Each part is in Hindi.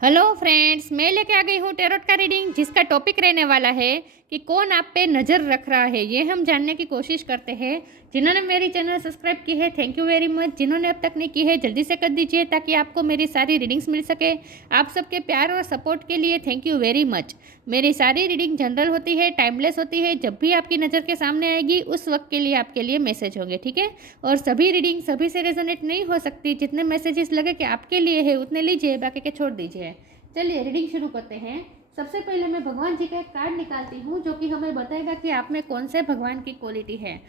हेलो फ्रेंड्स, मैं लेके आ गई हूँ टेरोट का रीडिंग, जिसका टॉपिक रहने वाला है कि कौन आप पे नज़र रख रहा है। ये हम जानने की कोशिश करते हैं। जिन्होंने मेरी चैनल सब्सक्राइब की है, थैंक यू वेरी मच। जिन्होंने अब तक नहीं की है, जल्दी से कर दीजिए ताकि आपको मेरी सारी रीडिंग्स मिल सके। आप सबके प्यार और सपोर्ट के लिए थैंक यू वेरी मच। मेरी सारी रीडिंग जनरल होती है, टाइमलेस होती है। जब भी आपकी नज़र के सामने आएगी उस वक्त के लिए आपके लिए मैसेज होंगे, ठीक है। और सभी रीडिंग सभी से रेजोनेट नहीं हो सकती। जितने मैसेजेस लगे कि आपके लिए है उतने लीजिए, बाकी के छोड़ दीजिए। चलिए रीडिंग शुरू करते हैं। सबसे पहले मैं भगवान जी का एक कार्ड निकालती हूँ जो कि हमें बताएगा कि आप में कौन से भगवान की क्वालिटी है।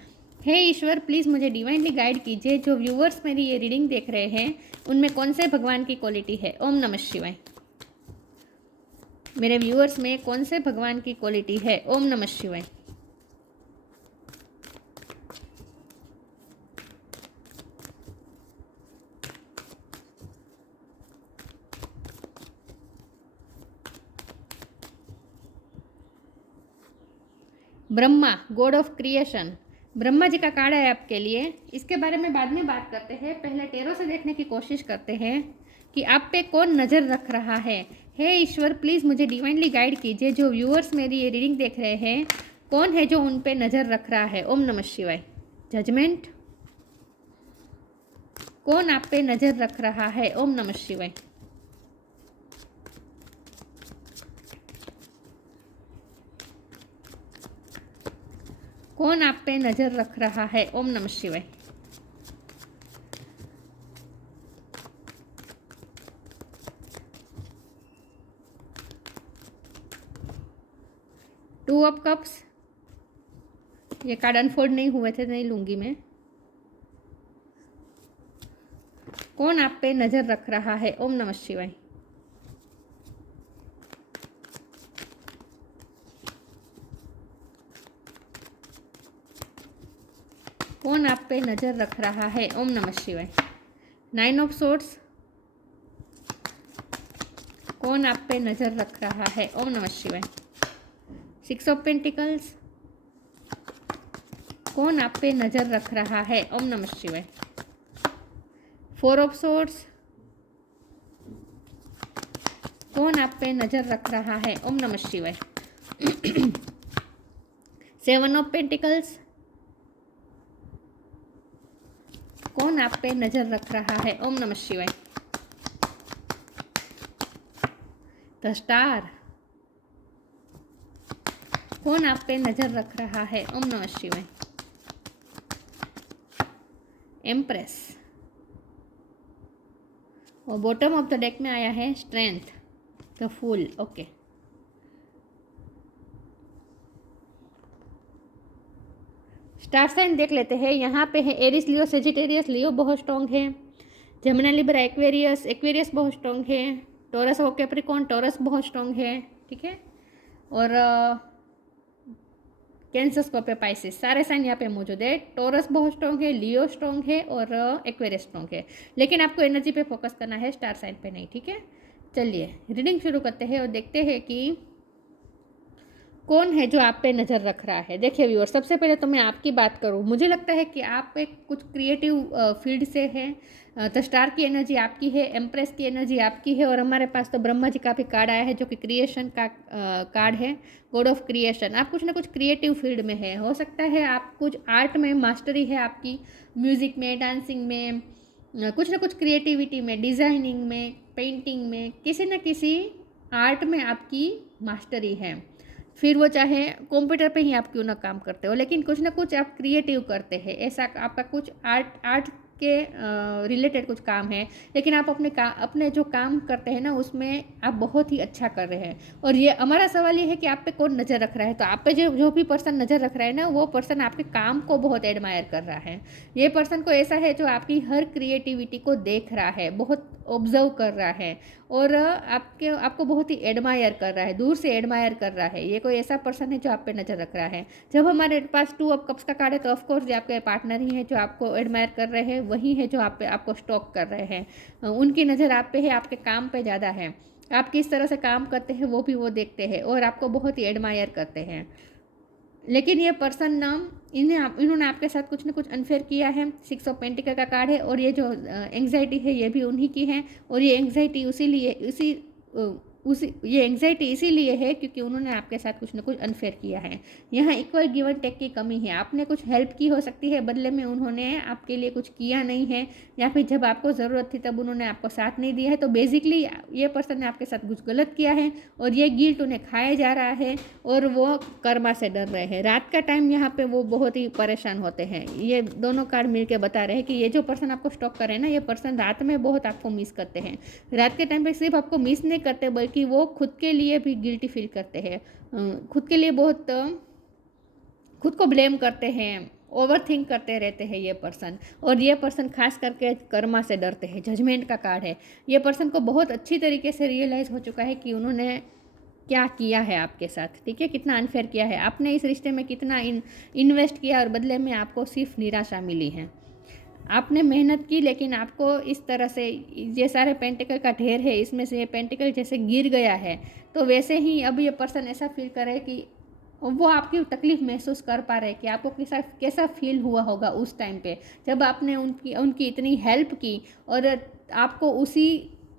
हे ईश्वर, प्लीज़ मुझे डिवाइनली गाइड कीजिए। जो व्यूअर्स मेरी ये रीडिंग देख रहे हैं उनमें कौन से भगवान की क्वालिटी है। ओम नमः शिवाय। मेरे व्यूअर्स में कौन से भगवान की क्वालिटी है। ओम नमः शिवाय। Brahma, god of creation. Brahma ji का कार्ड है आपके लिए। इसके बारे में बाद में बात करते हैं। पहले टेरो से देखने की कोशिश करते हैं कि आप पे कौन नज़र रख रहा है। हे ईश्वर, प्लीज़ मुझे डिवाइनली गाइड कीजिए। जो व्यूअर्स मेरी ये रीडिंग देख रहे हैं, कौन है जो उन पे नज़र रख रहा है। ओम नमः शिवाय। जजमेंट। कौन आप पे नज़र रख रहा है। ओम नमः शिवाय। कौन आप पे नज़र रख रहा है। ओम नमः शिवाय। Two of cups. ये कार्ड अनफोल्ड नहीं हुए थे, नहीं लूँगी मैं। कौन आप पे नज़र रख रहा है। ओम नमः शिवाय। कौन आप पे नज़र रख रहा है। ओम नमः शिवाय। Nine of swords. कौन आप पे नज़र रख रहा है। ओम नमः शिवाय। Six of pentacles. कौन आप पे नज़र रख रहा है। ओम नमः शिवाय। Four of swords. कौन आप पे नज़र रख रहा है। ओम नमः शिवाय। Seven of pentacles. कौन आप पे नज़र रख रहा है। ओम नमः शिवाय। The star. कौन आप पे नज़र रख रहा है। ओम नमः शिवाय। एम्प्रेस। और बॉटम ऑफ द डेक में आया है strength, the fool. Okay, star sign देख लेते हैं। यहाँ पे है एरिस, लियो, सेजिटेरियस। लियो बहुत स्ट्रॉन्ग है। Jamuna, Libra, Aquarius. एक्वेरियस बहुत स्ट्रॉन्ग है। टॉरस और कैप्रिकॉर्न। टॉरस बहुत स्ट्रॉन्ग है, ठीक है। और कैंसर, स्कॉर्पियो, पाइसिस, सारे साइन यहाँ पे मौजूद है। टॉरस बहुत स्ट्रॉन्ग है, लियो स्ट्रॉन्ग है और एक्वेरियस स्ट्रॉन्ग है। लेकिन आपको एनर्जी पे फोकस करना है, स्टार साइन पे नहीं, ठीक है। चलिए रीडिंग शुरू करते हैं और देखते हैं कि कौन है जो आप पे नज़र रख रहा है। देखिए व्यूअर, सबसे पहले तो मैं आपकी बात करूँ, मुझे लगता है कि आप एक कुछ क्रिएटिव फील्ड से है। तो स्टार की एनर्जी आपकी है, एम्प्रेस की एनर्जी आपकी है और हमारे पास तो ब्रह्मा जी का भी कार्ड आया है जो कि क्रिएशन का कार्ड है, गॉड ऑफ क्रिएशन। आप कुछ ना कुछ क्रिएटिव फील्ड में है। हो सकता है आप कुछ आर्ट में मास्टरी है आपकी, म्यूज़िक में, डांसिंग में, कुछ ना कुछ क्रिएटिविटी में, डिज़ाइनिंग में, पेंटिंग में, किसी न किसी आर्ट में आपकी मास्टरी है। फिर वो चाहे कंप्यूटर पे ही आप क्यों ना काम करते हो, लेकिन कुछ ना कुछ आप क्रिएटिव करते हैं। ऐसा आपका कुछ आर्ट के रिलेटेड कुछ काम है, लेकिन आप अपने जो काम करते हैं ना उसमें आप बहुत ही अच्छा कर रहे हैं। और ये हमारा सवाल ये है कि आप पे कौन नज़र रख रहा है। तो आप पे जो भी पर्सन नज़र रख रहा है ना, वो पर्सन आपके काम को बहुत एडमायर कर रहा है। ये पर्सन को ऐसा है जो आपकी हर क्रिएटिविटी को देख रहा है, बहुत ऑब्जर्व कर रहा है और आपको बहुत ही एडमायर कर रहा है, दूर से एडमायर कर रहा है। ये कोई ऐसा पर्सन है जो आप पे नज़र रख रहा है। जब हमारे पास टू ऑफ कप्स का कार्ड है तो ऑफकोर्स ये आपके पार्टनर ही है जो आपको एडमायर कर रहे हैं, वही है जो आपको स्टॉक कर रहे हैं। उनकी नज़र आप पे है, आपके काम पे ज़्यादा है। आप किस तरह से काम करते हैं वो भी वो देखते हैं और आपको बहुत ही एडमायर करते हैं। लेकिन ये पर्सन नाम इन्होंने आपके साथ कुछ ना कुछ अनफेयर किया है। सिक्स ऑफ पेंटिकल का कार्ड है और ये जो एंग्जाइटी है ये भी उन्हीं की है। और ये एंग्जाइटी उसी ये एंग्जाइटी इसीलिए है क्योंकि उन्होंने आपके साथ कुछ ना कुछ अनफेयर किया है। यहाँ इक्वल गिव एंड टेक की कमी है। आपने कुछ हेल्प की हो सकती है, बदले में उन्होंने आपके लिए कुछ किया नहीं है, या फिर जब आपको ज़रूरत थी तब उन्होंने आपको साथ नहीं दिया है। तो बेसिकली ये पर्सन ने आपके साथ कुछ गलत किया है और ये गिल्ट उन्हें खाया जा रहा है और वो कर्मा से डर रहे हैं। रात का टाइम यहाँ पे वो बहुत ही परेशान होते हैं। ये दोनों कार्ड मिलके बता रहे हैं कि ये जो पर्सन आपको स्टॉक करे ना, ये पर्सन रात में बहुत आपको मिस करते हैं। रात के टाइम पे सिर्फ आपको मिस नहीं करते बल्कि वो खुद के लिए भी गिल्टी फील करते हैं, खुद के लिए बहुत खुद को ब्लेम करते हैं, ओवर थिंक करते रहते हैं ये पर्सन। और ये पर्सन खास करके कर्मा से डरते हैं। जजमेंट का कार्ड है। ये पर्सन को बहुत अच्छी तरीके से रियलाइज़ हो चुका है कि उन्होंने क्या किया है आपके साथ, ठीक है, कितना अनफेयर किया है, आपने इस रिश्ते में कितना इन्वेस्ट किया और बदले में आपको सिर्फ निराशा मिली है। आपने मेहनत की लेकिन आपको इस तरह से ये सारे पेंटिकल का ढेर है, इसमें से ये पेंटिकल जैसे गिर गया है, तो वैसे ही अब ये पर्सन ऐसा फील करे कि वो आपकी तकलीफ़ महसूस कर पा रहे हैं कि आपको कैसा कैसा फील हुआ होगा उस टाइम पे जब आपने उनकी उनकी इतनी हेल्प की और आपको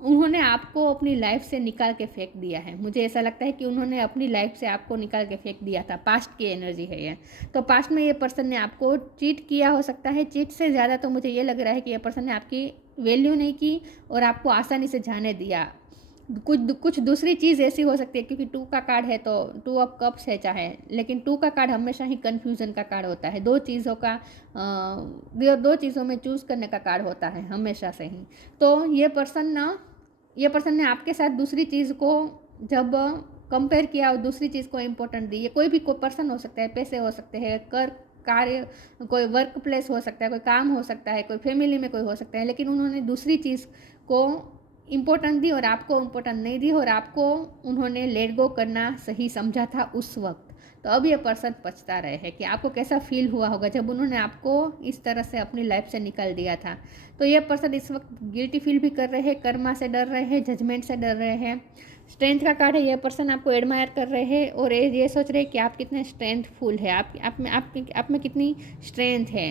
उन्होंने आपको अपनी लाइफ से निकाल के फेंक दिया है। मुझे ऐसा लगता है कि उन्होंने अपनी लाइफ से आपको निकाल के फेंक दिया था। पास्ट की एनर्जी है ये। तो पास्ट में ये पर्सन ने आपको चीट किया हो सकता है। चीट से ज़्यादा तो मुझे ये लग रहा है कि ये पर्सन ने आपकी वैल्यू नहीं की और आपको आसानी से जाने दिया। कुछ दूसरी चीज़ ऐसी हो सकती है क्योंकि 2 का कार्ड है तो 2 ऑफ कप्स है चाहे, लेकिन 2 का कार्ड हमेशा ही कन्फ्यूज़न का कार्ड होता है। दो चीज़ों में चूज़ करने का कार्ड होता है हमेशा से ही। तो ये पर्सन ने आपके साथ दूसरी चीज़ को जब कंपेयर किया और दूसरी चीज़ को इम्पोर्टेंट दी। ये कोई भी पर्सन हो सकता है, पैसे हो सकते हैं, कार्य, कोई वर्क प्लेस हो सकता है, कोई काम हो सकता है, कोई फैमिली में कोई हो सकता है, लेकिन उन्होंने दूसरी चीज़ को इम्पोर्टेंट दी और आपको इम्पोर्टेंट नहीं दी और आपको उन्होंने लेट गो करना सही समझा था उस वक्त। तो अब ये पर्सन पछता रहे हैं कि आपको कैसा फील हुआ होगा जब उन्होंने आपको इस तरह से अपनी लाइफ से निकाल दिया था। तो ये पर्सन इस वक्त गिल्टी फील भी कर रहे हैं, कर्मा से डर रहे हैं, जजमेंट से डर रहे हैं। स्ट्रेंथ का कार्ड है। ये पर्सन आपको एडमायर कर रहे हैं और ये सोच रहे हैं कि आप कितने स्ट्रेंथफुल है, आप में कितनी स्ट्रेंथ है।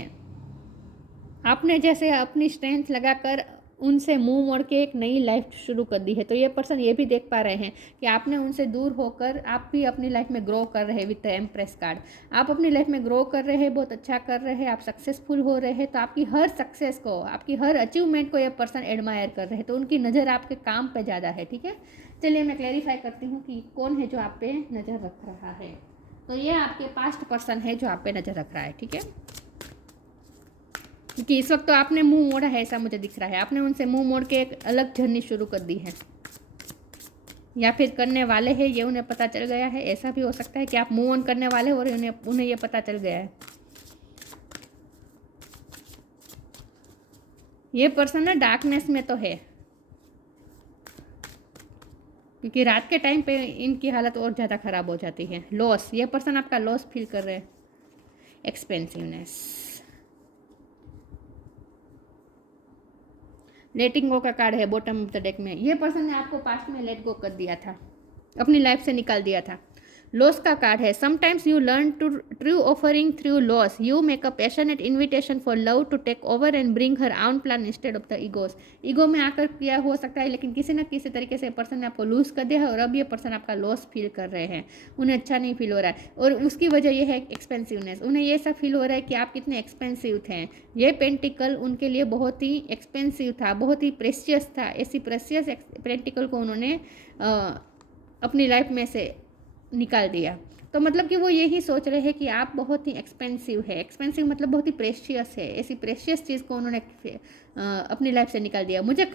आपने जैसे अपनी स्ट्रेंथ लगाकर उनसे मुंह मोड़ के एक नई लाइफ शुरू कर दी है। तो ये पर्सन ये भी देख पा रहे हैं कि आपने उनसे दूर होकर आप भी अपनी लाइफ में ग्रो कर रहे हैं विद द एम्प्रेस कार्ड। आप अपनी लाइफ में ग्रो कर रहे हैं, बहुत अच्छा कर रहे हैं, आप सक्सेसफुल हो रहे हैं। तो आपकी हर सक्सेस को, आपकी हर अचीवमेंट को ये पर्सन एडमायर कर रहे हैं। तो उनकी नज़र आपके काम पे ज़्यादा है, ठीक है। चलिए मैं क्लैरिफाई करती हूँ कि कौन है जो आप पे नज़र रख रहा है। तो ये आपके पास्ट पर्सन है जो आप पे नज़र रख रहा है, ठीक है। क्योंकि इस वक्त तो आपने मुंह मोड़ा है ऐसा मुझे दिख रहा है। आपने उनसे मुंह मोड़ के एक अलग जर्नी शुरू कर दी है, या फिर करने वाले हैं, ये उन्हें पता चल गया है। ऐसा भी हो सकता है कि आप मूव ऑन करने वाले हो और उन्हें ये पता चल गया है। ये पर्सन ना डार्कनेस में तो है क्योंकि रात के टाइम पे इनकी हालत और ज़्यादा ख़राब हो जाती है। लॉस, ये पर्सन आपका लॉस फील कर रहे हैं। एक्सपेंसिवनेस, लेटिंग गो का कार्ड है बॉटम ऑफ द डेक में। ये पर्सन ने आपको पास्ट में लेट गो कर दिया था, अपनी लाइफ से निकाल दिया था। लॉस का कार्ड है। Sometimes you learn to true offering through loss, you make a passionate invitation for love to take over and bring her own plan instead of the egos. Ego में आकर किया हो सकता है, लेकिन किसी न किसी तरीके से पर्सन ने आपको लूज कर दिया है और अब ये पर्सन आपका लॉस फील कर रहे हैं। उन्हें अच्छा नहीं फील हो रहा है और उसकी वजह यह है एक्सपेंसिवनेस। उन्हें ये ऐसा फील हो रहा है कि आप कितने एक्सपेंसिव थे। ये पेंटिकल उनके लिए बहुत ही एक्सपेंसिव था, बहुत ही प्रेशियस था। ऐसी प्रेशियस पेंटिकल को उन्होंने अपनी लाइफ में से निकाल दिया। तो मतलब कि वो यही सोच रहे हैं कि आप बहुत ही एक्सपेंसिव है। एक्सपेंसिव मतलब बहुत ही प्रेशियस है। ऐसी प्रेशियस चीज़ को उन्होंने अपनी लाइफ से निकाल दिया। मुझे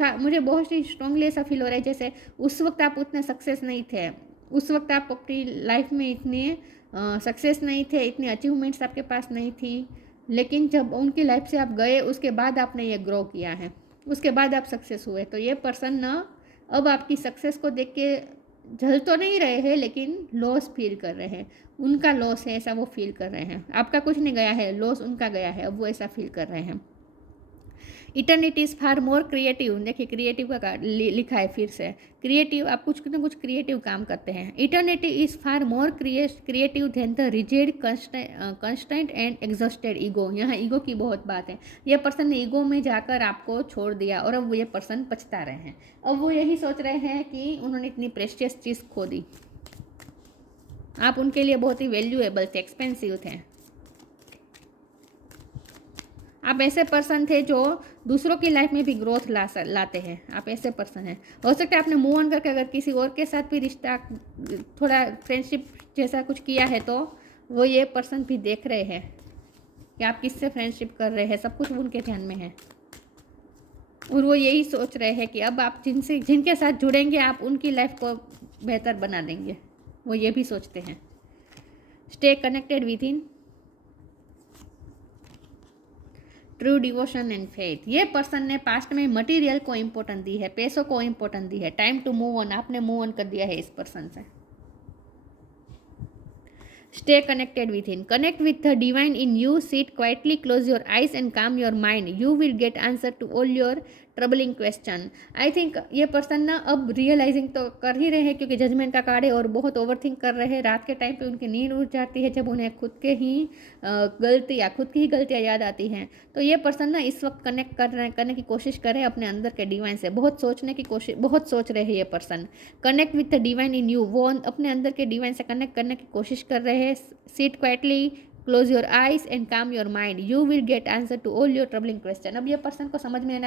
बहुत ही स्ट्रांगली ऐसा फील हो रहा है जैसे उस वक्त आप उतने सक्सेस नहीं थे, उस वक्त आप अपनी लाइफ में इतने सक्सेस नहीं थे, इतनी अचीवमेंट्स आपके पास नहीं थी, लेकिन जब उनकी लाइफ से आप गए उसके बाद आपने ये ग्रो किया है, उसके बाद आप सक्सेस हुए। तो ये पर्सन ना अब आपकी सक्सेस को देख के जल तो नहीं रहे हैं, लेकिन लॉस फील कर रहे हैं। उनका लॉस है ऐसा वो फील कर रहे हैं। आपका कुछ नहीं गया है, लॉस उनका गया है, अब वो ऐसा फील कर रहे हैं। Eternity is far more creative, देखिए क्रिएटिव का लिखा है फिर से, क्रिएटिव, आप कुछ ना कुछ क्रिएटिव काम करते हैं। Eternity is far more creative than the rigid constant and exhausted ego. यहाँ ईगो की बहुत बात है। ये पर्सन ने ईगो में जाकर आपको छोड़ दिया और अब ये पर्सन पछता रहे हैं। अब वो यही सोच रहे हैं कि उन्होंने इतनी प्रेशियस चीज़ खो दी। आप उनके लिए बहुत ही वैल्यूएबल थे, एक्सपेंसिव थे। आप ऐसे पर्सन थे जो दूसरों की लाइफ में भी ग्रोथ लाते हैं। आप ऐसे पर्सन हैं। हो सकता है आपने मूव ऑन करके अगर किसी और के साथ भी रिश्ता, थोड़ा फ्रेंडशिप जैसा कुछ किया है, तो वो ये पर्सन भी देख रहे हैं कि आप किससे फ्रेंडशिप कर रहे हैं। सब कुछ उनके ध्यान में है और वो यही सोच रहे हैं कि अब आप जिनके साथ जुड़ेंगे आप उनकी लाइफ को बेहतर बना देंगे। वो ये भी सोचते हैं। Stay connected within true devotion and faith. ये पर्सन ने पास्ट में मटेरियल को इम्पोर्टेंस दी है, पैसों को इम्पोर्टेंस दी है। टाइम टू मूव ऑन, आपने मूव ऑन कर दिया है इस पर्सन से। Stay connected within, connect with the divine in you, sit quietly, close your eyes and calm your mind, you will get answer to all your troubling question. I think ये पर्सन ना अब रियलाइजिंग तो कर ही रहे हैं, क्योंकि जजमेंट का कार्ड है और बहुत ओवरथिंक कर रहे हैं। रात के टाइम पे उनकी नींद उड़ जाती है जब उन्हें खुद की ही गलतियाँ याद आती हैं। तो ये पर्सन ना इस वक्त कनेक्ट करने की कोशिश कर रहे हैं अपने अंदर के डिवाइन से। बहुत सोच रहे हैं ये person. Connect with the divine in you, वो अपने अंदर के डिवाइन से कनेक्ट करने की कोशिश कर रहे हैं। Sit quietly, close your eyes and calm your mind, you will get answer to all your troubling question. अब ये पर्सन को समझ में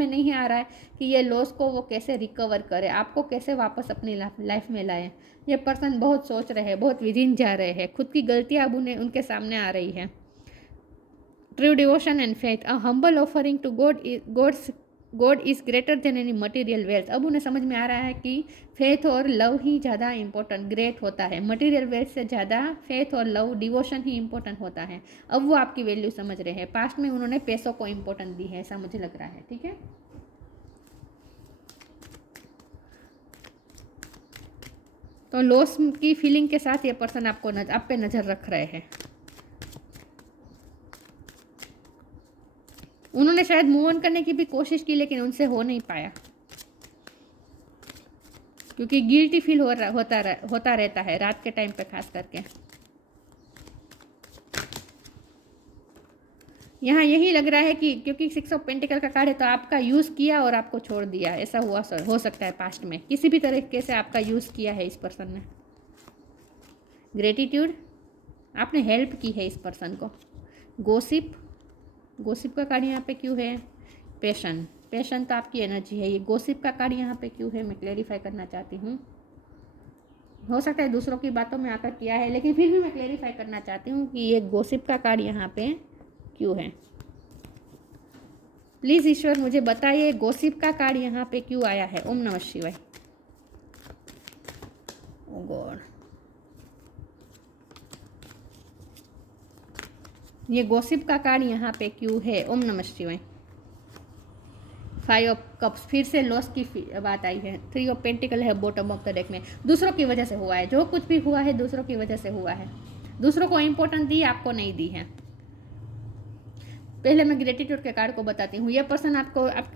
नहीं आ रहा है कि ये लॉस को वो कैसे रिकवर करे, आपको कैसे वापस अपनी लाइफ में लाए। ये पर्सन बहुत सोच रहे हैं, बहुत विदिन जा रहे हैं। खुद की गलतियाँ अब उनके सामने आ रही है। True devotion and faith, a humble offering to God is greater than any material wealth. अब उन्हें समझ में आ रहा है कि फेथ और लव ही ज़्यादा इंपॉर्टेंट ग्रेट होता है। मटेरियल वेल्थ से ज़्यादा फेथ और लव, डिवोशन ही इंपॉर्टेंट होता है। अब वो आपकी वैल्यू समझ रहे हैं। पास्ट में उन्होंने पैसों को इंपॉर्टेंट दी है, ऐसा मुझे लग रहा है। ठीक है, तो लॉस की फीलिंग के साथ ये पर्सन आप पे नज़र रख रहे हैं। उन्होंने शायद मूव ऑन करने की भी कोशिश की, लेकिन उनसे हो नहीं पाया, क्योंकि गिल्टी फील होता रहता है रात के टाइम पे खास करके। यहाँ यही लग रहा है कि क्योंकि 6 ऑफ पेंटिकल का कार्ड है, तो आपका यूज़ किया और आपको छोड़ दिया, ऐसा हो सकता है। पास्ट में किसी भी तरीके से आपका यूज़ किया है इस पर्सन ने। ग्रेटिट्यूड, आपने हेल्प की है इस पर्सन को। गोसिप का कार्ड यहाँ पे क्यों है? पैशन तो आपकी एनर्जी है। ये गोसिप का कार्ड यहाँ पे क्यों है, मैं क्लेरिफाई करना चाहती हूँ। हो सकता है दूसरों की बातों में आकर किया है, लेकिन फिर भी मैं क्लेरिफाई करना चाहती हूँ कि ये गोसिप का कार्ड यहाँ पे क्यों है। प्लीज़ ईश्वर मुझे बताइए गोसिप का कार्ड यहाँ पे क्यों आया है। ओम नमः शिवाय। ओ गॉड, ये गॉसिप का कार्ड यहाँ पे क्यों है? ओम नमः शिवाय। 5 ऑफ कप्स, फिर से लॉस की बात आई है। 3 ऑफ पेंटिकल है बॉटम ऑफ द डेक में। दूसरों की वजह से हुआ है, जो कुछ भी हुआ है दूसरों की वजह से हुआ है। दूसरों को इम्पोर्टेंस दी, आपको नहीं दी है। पहले मैं ग्रेटिट्यूड के कार्ड को बताती हूँ। यह पर्सन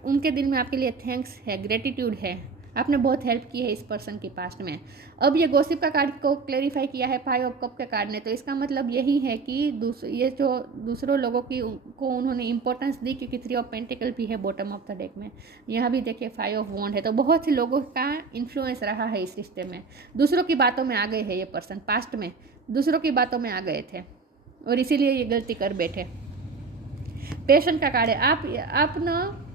उनके दिल में आपके लिए थैंक्स है, ग्रेटिट्यूड है। आपने बहुत हेल्प की है इस पर्सन की पास्ट में। अब ये गॉसिप का कार्ड को क्लेरिफाई किया है 5 ऑफ कप के कार्ड ने, तो इसका मतलब यही है कि ये जो दूसरों लोगों को उन्होंने इंपॉर्टेंस दी, क्योंकि 3 ऑफ पेंटिकल भी है बॉटम ऑफ द डेक में। यहाँ भी देखिए 5 ऑफ वॉन्ड है, तो बहुत से लोगों का इन्फ्लुएंस रहा है इस रिश्ते में। दूसरों की बातों में आ गए हैं ये पर्सन, पास्ट में दूसरों की बातों में आ गए थे और इसीलिए ये गलती कर बैठे। पैशन का कार्ड है। आप ना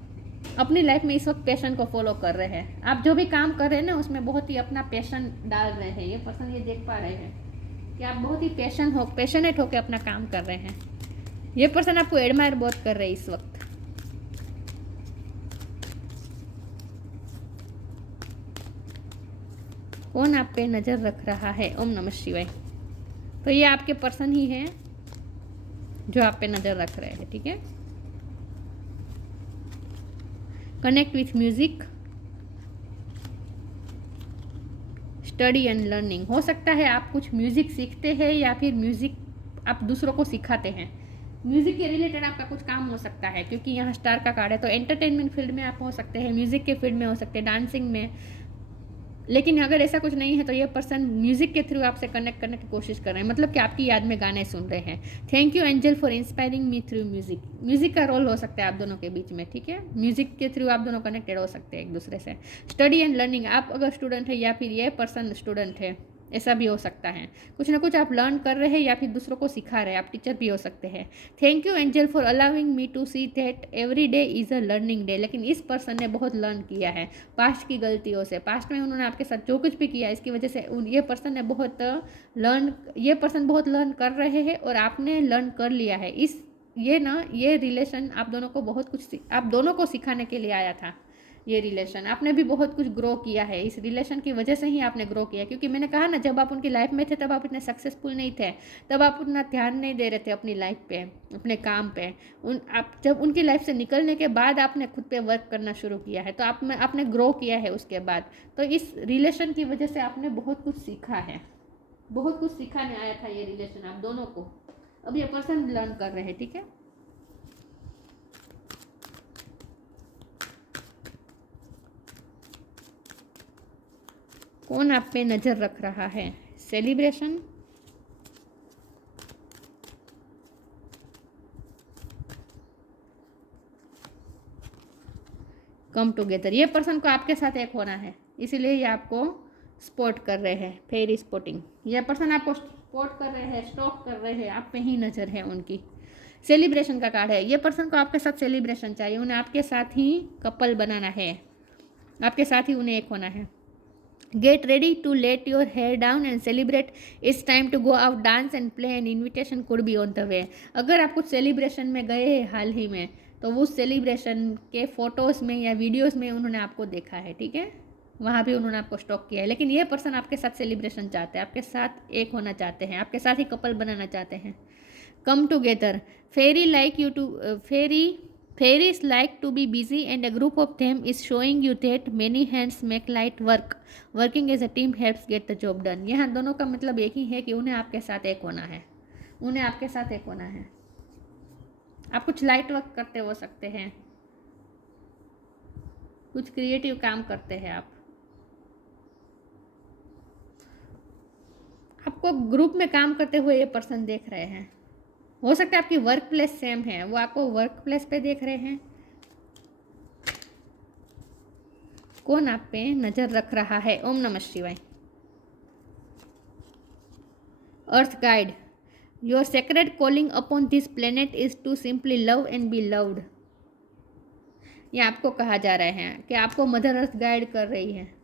अपनी लाइफ में इस वक्त पैशन को फॉलो कर रहे हैं। आप जो भी काम कर रहे हैं ना, उसमें बहुत ही अपना पैशन डाल रहे हैं। ये पर्सन ये देख पा रहे हैं कि आप बहुत ही पैशनेट होकर अपना काम कर रहे हैं। ये पर्सन आपको एडमायर बहुत कर रहे हैं इस वक्त। कौन आप पे नज़र रख रहा है? ओम नमः शिवाय। तो ये आपके पर्सन ही हैं जो आप पे नज़र रख रहे हैं। ठीक है, connect with music, study and learning. हो सकता है आप कुछ म्यूजिक सीखते हैं या फिर म्यूजिक आप दूसरों को सिखाते हैं। म्यूज़िक के रिलेटेड आपका कुछ काम हो सकता है, क्योंकि यहाँ स्टार का कार्ड है। तो एंटरटेनमेंट फील्ड में आप हो सकते हैं, म्यूज़िक के फील्ड में हो सकते हैं, डांसिंग में। लेकिन अगर ऐसा कुछ नहीं है तो ये पर्सन म्यूज़िक के थ्रू आपसे कनेक्ट करने की कोशिश कर रहे हैं, मतलब कि आपकी याद में गाने सुन रहे हैं। Thank you angel for inspiring me through music. Music का रोल हो सकता है आप दोनों के बीच में, ठीक है। म्यूज़िक के थ्रू आप दोनों कनेक्टेड हो सकते हैं एक दूसरे से। स्टडी एंड लर्निंग, आप अगर स्टूडेंट है या फिर ये पर्सन स्टूडेंट है, ऐसा भी हो सकता है। कुछ ना कुछ आप लर्न कर रहे हैं या फिर दूसरों को सिखा रहे हैं, आप टीचर भी हो सकते हैं। Thank you angel for allowing me to see that every day is a learning day. लेकिन इस पर्सन ने बहुत लर्न किया है पास्ट की गलतियों से। पास्ट में उन्होंने आपके साथ जो कुछ भी किया इसकी वजह से ये पर्सन ने बहुत ये पर्सन बहुत लर्न कर रहे हैं और आपने लर्न कर लिया है। ये रिलेशन आप दोनों को बहुत कुछ आप दोनों को सिखाने के लिए आया था। ये रिलेशन आपने भी बहुत कुछ ग्रो किया है, इस रिलेशन की वजह से ही आपने ग्रो किया। क्योंकि मैंने कहा ना, जब आप उनकी लाइफ में थे तब आप इतने सक्सेसफुल नहीं थे, तब आप उतना ध्यान नहीं दे रहे थे अपनी लाइफ पे, अपने काम पे। आप जब उनकी लाइफ से निकलने के बाद आपने खुद पे वर्क करना शुरू किया है, तो आपने ग्रो किया है उसके बाद। तो इस रिलेशन की वजह से आपने बहुत कुछ सीखा है, बहुत कुछ सिखाने आया था ये रिलेशन आप दोनों को। अब ये पर्सन लर्न कर रहे हैं, ठीक है। कौन आप पे नज़र रख रहा है? Celebration, come together. ये पर्सन को आपके साथ एक होना है, इसीलिए ये आपको स्पॉट कर रहे हैं, फेरी स्पॉटिंग। ये पर्सन आपको स्पॉट कर रहे हैं, स्टॉक कर रहे हैं, आप पे ही नज़र है उनकी। सेलिब्रेशन का कार्ड है। ये पर्सन को आपके साथ सेलिब्रेशन चाहिए, उन्हें आपके साथ ही कपल बनाना है, आपके साथ ही उन्हें एक होना है। Get ready to let your hair down and celebrate, it's time to go out, dance and play, an invitation could be on the way. अगर आप कुछ सेलिब्रेशन में गए हैं हाल ही में, तो उस सेलिब्रेशन के फ़ोटोज़ में या वीडियोज़ में उन्होंने आपको देखा है, ठीक है। वहाँ भी उन्होंने आपको स्टॉक किया है। लेकिन ये पर्सन आपके साथ सेलिब्रेशन चाहते हैं, आपके साथ एक होना चाहते हैं, आपके साथ ही कपल बनाना चाहते हैं। Come together, fairy like you to fairies like to be busy and a group of them is showing you that many hands make light work, working as a team helps get the job done। यहाँ दोनों का मतलब एक ही है कि उन्हें आपके साथ एक होना है, उन्हें आपके साथ एक होना है। आप कुछ लाइट वर्क करते हो सकते हैं, कुछ क्रिएटिव काम करते हैं आपको ग्रुप में काम करते हुए ये पर्सन देख रहे हैं। हो सकता है आपकी वर्क प्लेस सेम है, वो आपको वर्क प्लेस पे देख रहे हैं। कौन आप पे नज़र रख रहा है? ओम नमः शिवाय। Earth guide, your sacred calling upon this planet is to simply love and be loved. ये आपको कहा जा रहा है कि आपको मदर अर्थ गाइड कर रही है,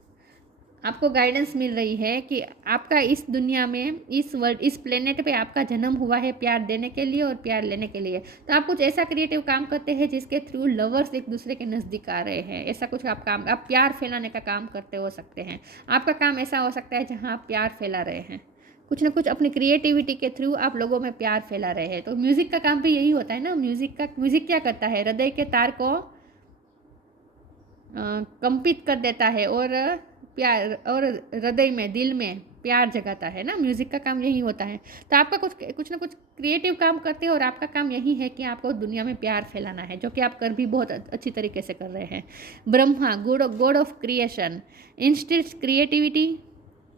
आपको गाइडेंस मिल रही है कि आपका इस दुनिया में, इस प्लेनेट पे आपका जन्म हुआ है प्यार देने के लिए और प्यार लेने के लिए। तो आप कुछ ऐसा क्रिएटिव काम करते हैं जिसके थ्रू लवर्स एक दूसरे के नज़दीक आ रहे हैं। ऐसा कुछ आप प्यार फैलाने का काम करते हो सकते हैं। आपका काम ऐसा हो सकता है जहाँ आप प्यार फैला रहे हैं, कुछ ना कुछ अपनी क्रिएटिविटी के थ्रू आप लोगों में प्यार फैला रहे हैं। तो म्यूज़िक का काम भी यही होता है ना। म्यूज़िक क्या करता है? हृदय के तार को कंपित कर देता है और प्यार, और हृदय में, दिल में प्यार जगाता है ना। म्यूज़िक का काम यही होता है। तो आपका कुछ ना कुछ क्रिएटिव काम करते हैं और आपका काम यही है कि आपको दुनिया में प्यार फैलाना है, जो कि आप कर भी बहुत अच्छी तरीके से कर रहे हैं। Brahma, god of creation, instills creativity.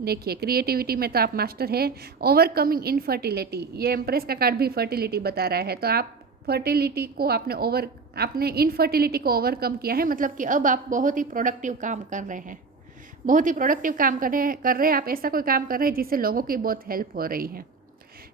देखिए, क्रिएटिविटी में तो आप मास्टर है। ओवरकमिंग इनफर्टिलिटी, ये एम्प्रेस का कार्ड भी फर्टिलिटी बता रहा है। तो आप फर्टिलिटी को आपने इनफर्टिलिटी को ओवरकम किया है, मतलब कि अब आप बहुत ही प्रोडक्टिव काम कर रहे हैं, बहुत ही प्रोडक्टिव काम कर रहे हैं आप। ऐसा कोई काम कर रहे हैं जिससे लोगों की बहुत हेल्प हो रही है।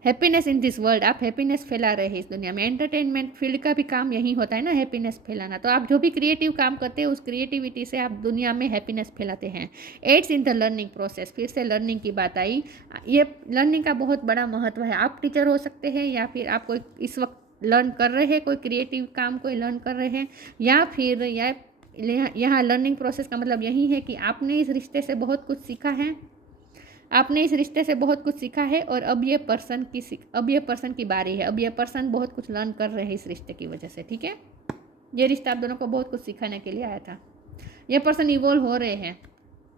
हैप्पीनेस इन दिस वर्ल्ड, आप हैप्पीनेस फैला रहे हैं इस दुनिया में। एंटरटेनमेंट फील्ड का भी काम यही होता है ना, हैप्पीनेस फैलाना। तो आप जो भी क्रिएटिव काम करते हैं उस क्रिएटिविटी से आप दुनिया में हैप्पीनेस फैलाते हैं। Aids in the learning process, फिर से लर्निंग की बात आई। ये लर्निंग का बहुत बड़ा महत्व है। आप टीचर हो सकते हैं या फिर आप कोई इस वक्त लर्न कर रहे हैं, कोई क्रिएटिव काम कोई लर्न कर रहे हैं, या फिर यहाँ लर्निंग प्रोसेस का मतलब यही है कि आपने इस रिश्ते से बहुत कुछ सीखा है, आपने इस रिश्ते से बहुत कुछ सीखा है और अब ये पर्सन की बारी है। अब ये पर्सन बहुत कुछ लर्न कर रहे हैं इस रिश्ते की वजह से, ठीक है। ये रिश्ता आप दोनों को बहुत कुछ सिखाने के लिए आया था। ये पर्सन इवॉल्व हो रहे हैं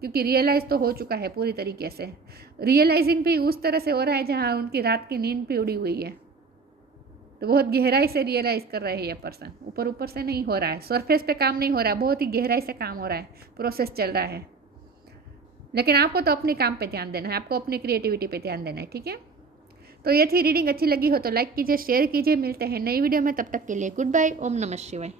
क्योंकि रियलाइज़ तो हो चुका है पूरी तरीके से। रियलाइजिंग भी उस तरह से हो रहा है जहाँ उनकी रात की नींद भी उड़ी हुई है। तो बहुत गहराई से रियलाइज़ कर रहे हैं ये पर्सन, ऊपर ऊपर से नहीं हो रहा है, सरफेस पे काम नहीं हो रहा है, बहुत ही गहराई से काम हो रहा है, प्रोसेस चल रहा है। लेकिन आपको तो अपने काम पे ध्यान देना है, आपको अपनी क्रिएटिविटी पे ध्यान देना है, ठीक है। तो ये थी रीडिंग, अच्छी लगी हो तो लाइक कीजिए, शेयर कीजिए। मिलते हैं नई वीडियो में, तब तक के लिए गुड बाय। ओम नमः शिवाय।